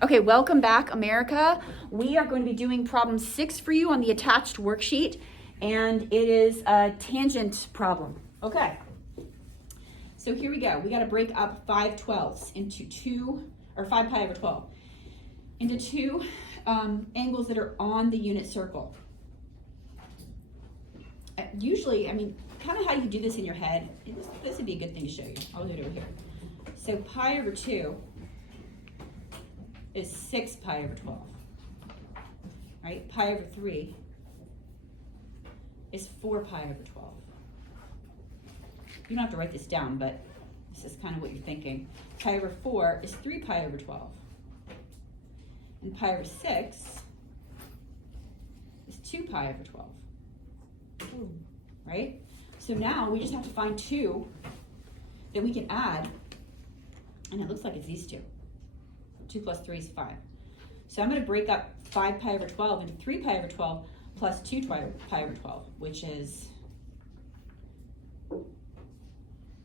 Okay, welcome back, America. We are going to be doing problem 6 for you on the attached worksheet, and it is a tangent problem. Okay, so here we go. We got to break up 5/12 into 5 pi over 12 into two angles that are on the unit circle. Usually, kind of how you do this in your head. This would be a good thing to show you. I'll do it over here. So pi over 2 is 6 pi over 12, right? Pi over 3 is 4 pi over 12. You don't have to write this down, but this is kind of what you're thinking. Pi over 4 is 3 pi over 12. And pi over 6 is 2 pi over 12, right? So now we just have to find 2 that we can add, and it looks like it's these two. 2 plus 3 is 5. So I'm going to break up 5 pi over 12 into 3 pi over 12 plus 2 pi over 12, which is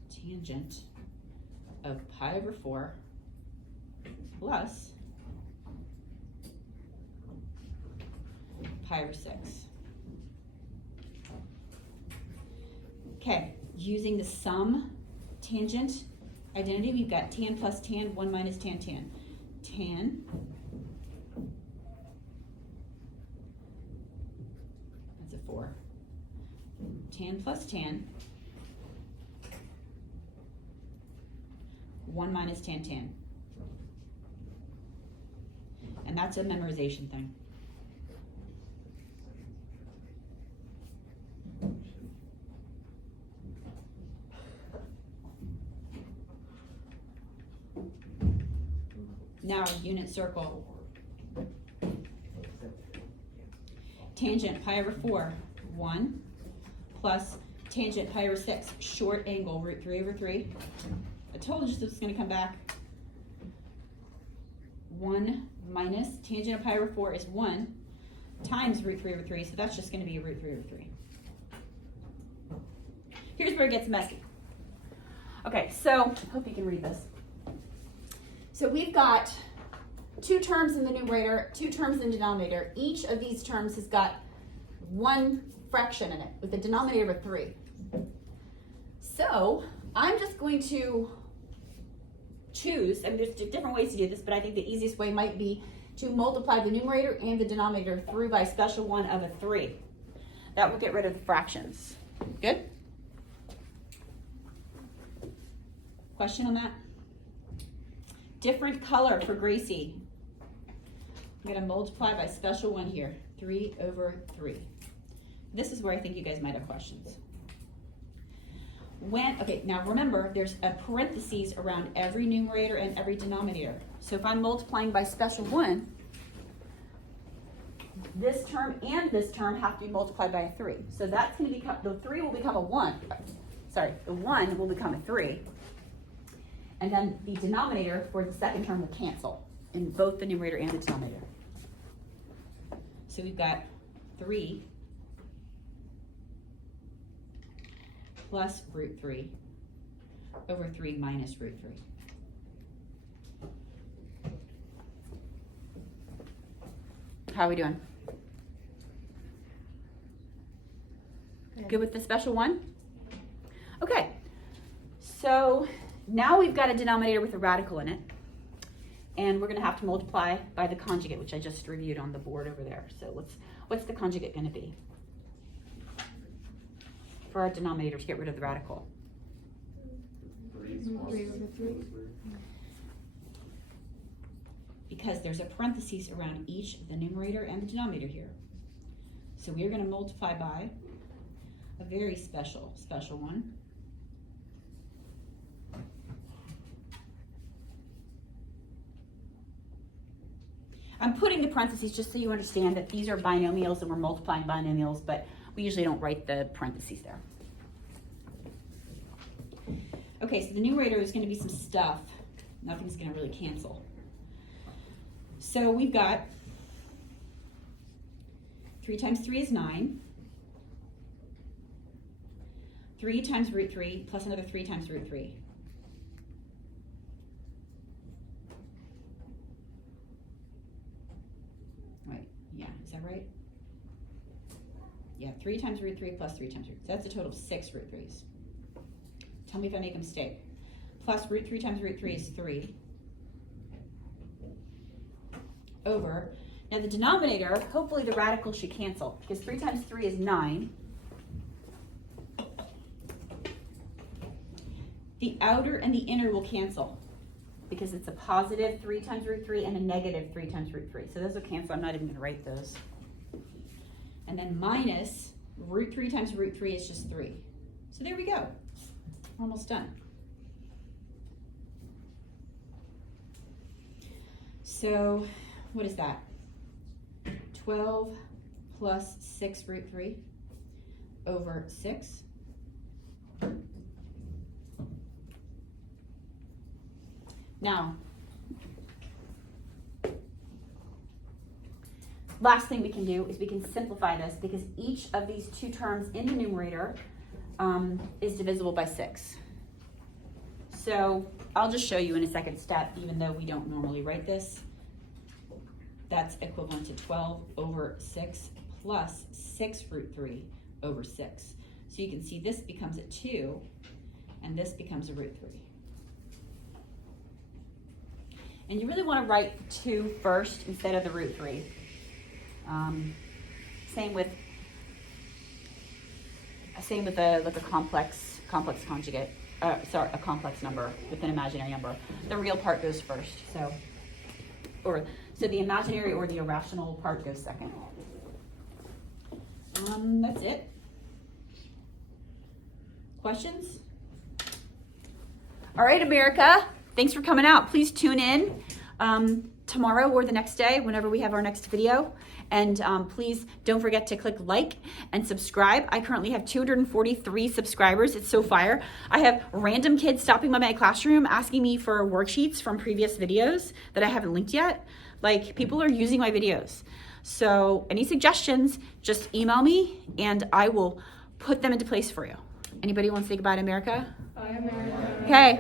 tangent of pi over 4 plus pi over 6. Okay, using the sum tangent identity, we've got tan plus tan, 1 minus tan tan. Tan that's a 4. Tan plus tan, 1 minus tan tan. And that's a memorization thing. Now, unit circle. Tangent pi over 4, 1, plus tangent pi over 6, short angle, root 3 over 3. I told you this was going to come back. 1 minus tangent of pi over 4 is 1 times root 3 over 3, so that's just going to be a root 3 over 3. Here's where it gets messy. Okay, so hope you can read this. So we've got 2 terms in the numerator, 2 terms in the denominator. Each of these terms has got 1 fraction in it with a denominator of 3. So I'm just going to choose, there's different ways to do this, but I think the easiest way might be to multiply the numerator and the denominator through by a special one of a 3. That will get rid of the fractions. Good? Question on that? Different color for Gracie. I'm going to multiply by special one here. 3 over 3. This is where I think you guys might have questions. Okay, now remember, there's a parentheses around every numerator and every denominator. So if I'm multiplying by special one, this term and this term have to be multiplied by a 3. So that's going to become, the 3 will become a 1. Sorry, the 1 will become a 3. And then the denominator for the second term will cancel in both the numerator and the denominator. So we've got 3 plus root 3 over 3 minus root 3. How are we doing? Good with the special one? Okay, so now we've got a denominator with a radical in it, and we're going to have to multiply by the conjugate, which I just reviewed on the board over there. So what's the conjugate going to be for our denominator to get rid of the radical? 3 over 3. Because there's a parentheses around each of the numerator and the denominator here. So we are going to multiply by a very special one. I'm putting the parentheses just so you understand that these are binomials and we're multiplying binomials, but we usually don't write the parentheses there. Okay, so the numerator is going to be some stuff. Nothing's going to really cancel. So we've got 3 times 3 is 9. 3 times root 3 plus another 3 times root 3. Is that right? Yeah, 3 times root 3 plus 3 times root. So that's a total of 6 root 3s. Tell me if I make a mistake. Plus root 3 times root 3 is 3. Over. Now the denominator, hopefully the radical should cancel, because 3 times 3 is 9. The outer and the inner will cancel, because it's a positive 3 times root 3 and a negative 3 times root 3. So those will cancel. I'm not even going to write those. And then minus root 3 times root 3 is just 3. So there we go. We're almost done. So what is that? 12 plus 6 root 3 over 6. Now, last thing we can do is we can simplify this, because each of these two terms in the numerator is divisible by 6. So I'll just show you in a second step, even though we don't normally write this. That's equivalent to 12 over 6 plus 6 root 3 over 6. So you can see this becomes a 2, and this becomes a root 3. And you really want to write 2 first instead of the root 3. Same with a complex conjugate. Sorry, a complex number with an imaginary number. The real part goes first. So the imaginary or the irrational part goes second. That's it. Questions? All right, America. Thanks for coming out. Please tune in tomorrow or the next day, whenever we have our next video. And please don't forget to click like and subscribe. I currently have 243 subscribers. It's so fire. I have random kids stopping by my classroom asking me for worksheets from previous videos that I haven't linked yet. Like, people are using my videos. So any suggestions, just email me and I will put them into place for you. Anybody want to say goodbye to America? Bye, America. Okay.